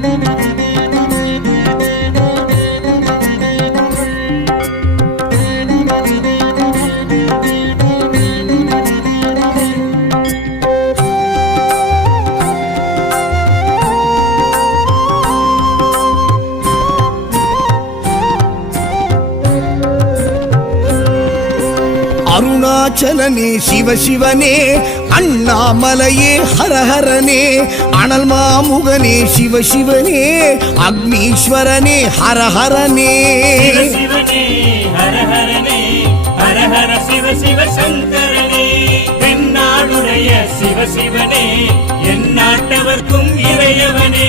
Thank you. அருணாச்சலனே சிவ சிவனே அண்ணாமலையே ஹரஹரனே அனல் மாமுகனே சிவ சிவனே அக்னீஸ்வரனே ஹரஹரனே. சிவ சிவ சங்கரனே. தென்னாடுடைய சிவ சிவனே என் நாட்டவர்க்கும் இறையவனே.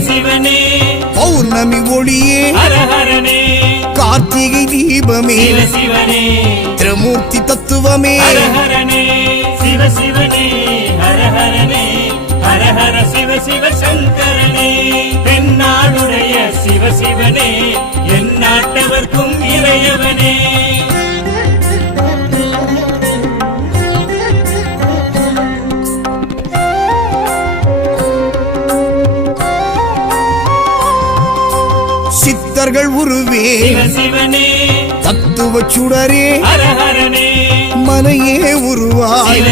சிவனே பௌர்ணமி ஒளியே. கார்த்திகை தீபமே. திருமூர்த்தி தத்துவமே. ஹர ஹரனே சிவ சிவ சிவ சங்கரனே. தென்னாடுடைய சிவ சிவனே என் நாட்டவர்க்கும் இறையவனே. சித்தர்கள் உருவே. தத்துவ சுடரே. மனையே உருவாய்.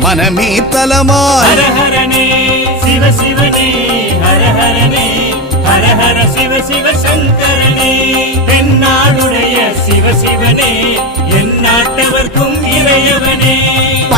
மனமே தலமாய். சிவ சிவ சங்கரனே. சிவ சிவனே என் நாட்டவர்க்கும் இறையவனே.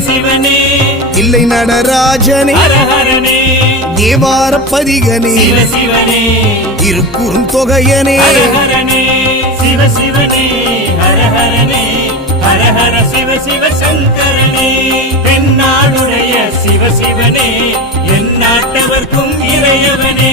சிவனே இல்லை நடராஜனே. தேவார பதிகனே திருக்குறும் தொகையனே. ஹர ஹரனே சிவ சிவனே ஹர ஹரனே ஹர ஹர சிவ சிவ சங்கரனே. தென்னாடுடைய சிவ சிவனே என் நாட்டவர்க்கும் இறையவனே.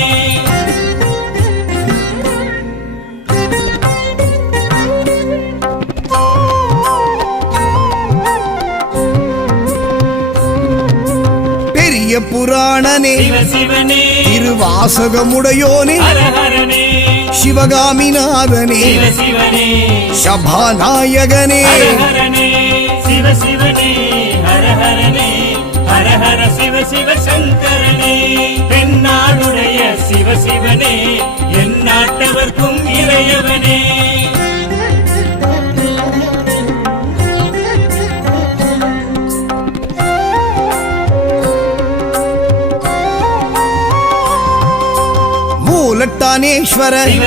புராணனே திருவாசகமுடையோனே. சிவகாமிநாதனே. சபாநாயகனே. ஹர ஹரனே சிவ சிவனே. ஹர ஹரனே ஹர ஹர சிவ சிவ சங்கரனே. தென்னாடுடைய சிவனே. என் நாட்டவர்க்கும் இறையவனே.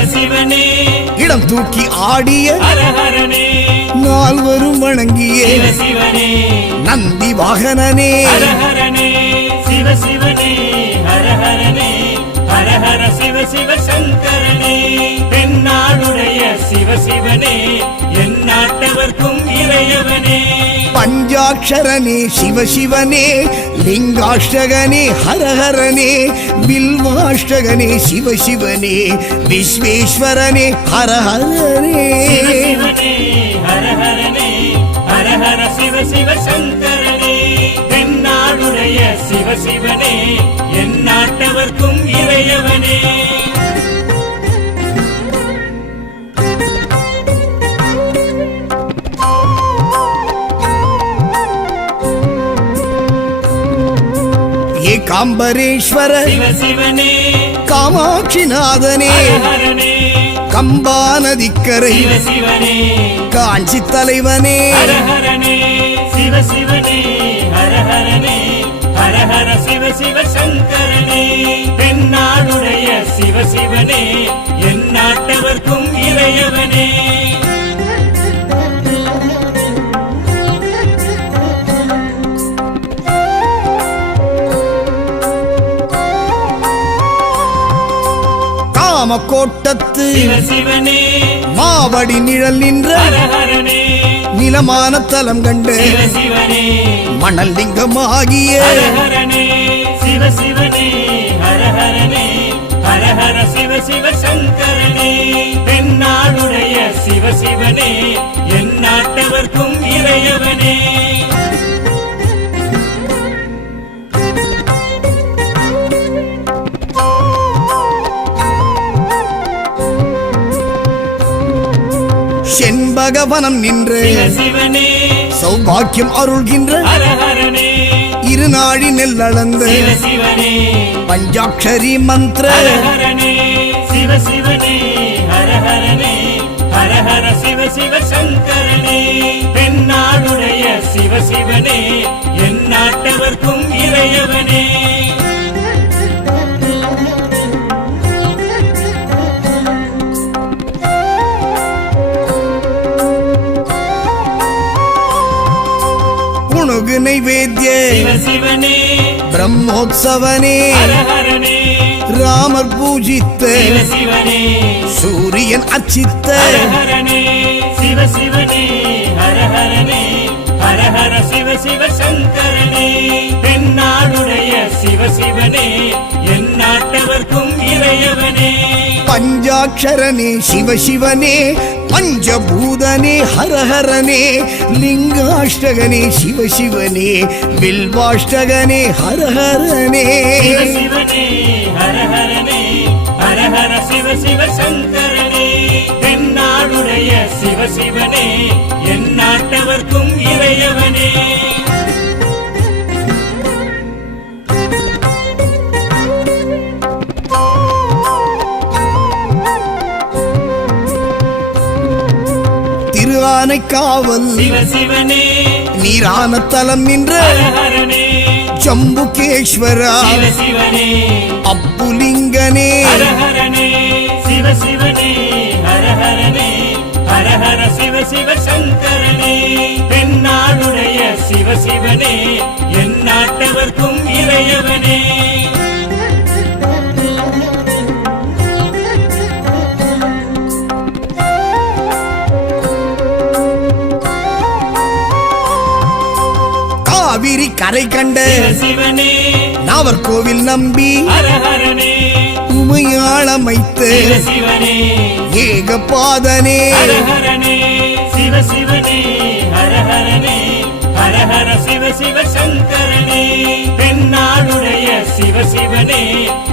சிவனே. இடம் தூக்கி ஆடிய நால்வரும் வணங்கிய நந்தி வாகனனே. சிவ சிவ சங்கரனே. சிவ சிவனே. என் நாட்டவர்க்கும் இறையவனே. பஞ்சாட்சரனே சிவசிவனே லிங்காஷ்டகனே ஹரஹரனே பில்வாஷ்டகனே சிவசிவனே விஸ்வேஸ்வரனே ஹரஹரனே. சிவ ஹரஹர சிவ சிவ சங்கரனே. தென்னாடுடைய சிவ என் நாட்டவர்க்கும் இறைய சிவனே. காமாட்சிநாதனே கம்பா நதிக்கரை காஞ்சி தலைவனே. ஹரஹரனே. சிவ சிவனே. ஹரஹரனே. ஹரஹர சிவ சிவ சங்கரனே. தென்னாடுடைய சிவ சிவனே. என் நாட்டவர்க்கும் இறையவனே. சிவ சிவனே மாவடி நிழல் நின்ற நிலமான தலம் கண்டு மணல் லிங்கமாகிய என் நாட்டவர்க்கும் இறையவனே. செண்பகவனம் நின்று சௌபாக்கியம் அருள்கின்ற இருநாழி நெல்லளந்து பஞ்சாட்சரி மந்திர ஹரஹர சிவ சிவ சங்கரனே. தென்னாடுடைய சிவ சிவனே என் நாட்டவர்க்கும் இறையவனே. புணுகு நைவேத்திய சிவ சிவனே பிரம்மோத்சவனே ராமர் பூஜித்த சூரியன் அச்சித்த ஹரஹர சிவ சிவ சங்கரனே. தென்னாடுடைய சிவ சிவனே என் நாட்டவர்க்கும் இறையவனே. பஞ்சாட்சரனே சிவசிவனே பஞ்சபூதனே ஹரஹரனே லிங்காஷ்டகனே சிவசிவனே வில்வாஷ்டகனே ஹரஹரனே. சிவ ஹரஹர சிவ சிவ சங்கரனே தென்னாடுடைய சிவ சிவ சிவனே நீரான தலம் நின்ற ஜம்புகேஸ்வரா. அப்புலிங்கனே. ஹரஹர சிவ சிவ சங்கரனே. தென்னாடுடைய சிவ சிவனே என் நாட்டவர்க்கும் இறையவனே. கரை கண்ட நாவர் கோவில் நம்பி ஹரஹரனே உமையாளமைத்து ஏக பாதனே ஏகபாதனே. ஹரஹர சிவ சிவ சங்கரனே சிவ சிவனே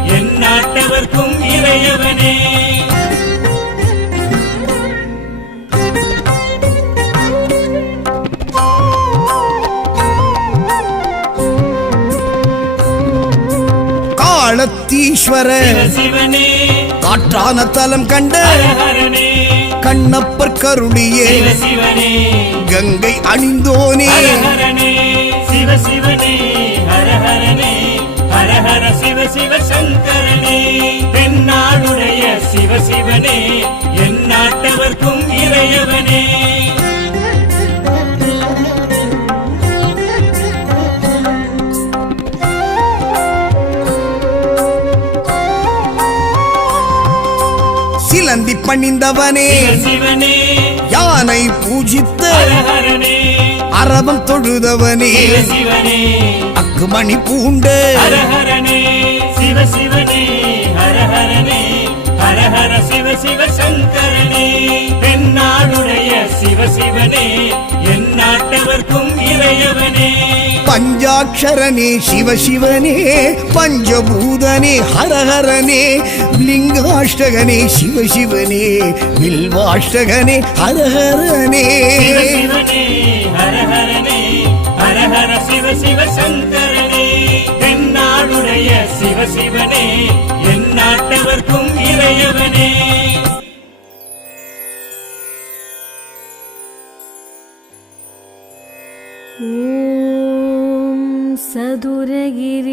என் நாட்டவர்க்கும் இறையவனே. சிவனே காற்றான தலம் கண்ட கண்ணப்பர் கருளியே கங்கை அணிந்தோனே. சிவனே ஹர சிலந்தி பணிந்தவனே. யானை பூஜித்த அரபம் தொழுதவனே. அக்குமணி பூண்ட. ஹர ஹரனே சிவ சிவனே ஹர ஹரனே ஹர ஹர சிவ சிவ சங்கரனே. தென்னாடுடைய சிவ சிவனே என் நாட்டவர்க்கும் இறையவனே. பஞ்சாட்சரனே சிவசிவனே பஞ்சபூதனே ஹரஹரனே லிங்காஷ்டகனே சிவசிவனே வில்வாஷ்டகனே ஹரஹரனே. சிவ சிவனே ஹர ஹரனே ஹர ஹர சிவ சிவ சங்கரனே. தென்னாடுடைய சிவ சிவனே என் நாட்டவர்க்கும் இறையவனே. ॐ சதுரகிரிநாதனே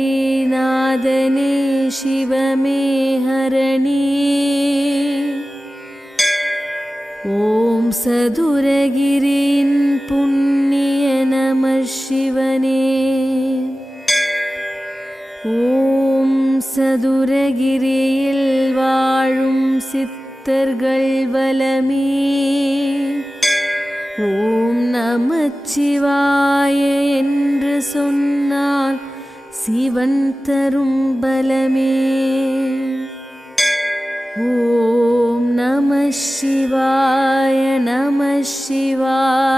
சிவமே ஹரணி. ஓம் சதுரகிரின் புண்ணிய நம சிவனே. ஓம் சதுரகிரியில் வாழும் சித்தர்கள் வலமே. ஓம் நமச்சிவாய என்று சொன்னால் சிவன் தரும் பலமே. ஓம் நம சிவாய நம சிவாய.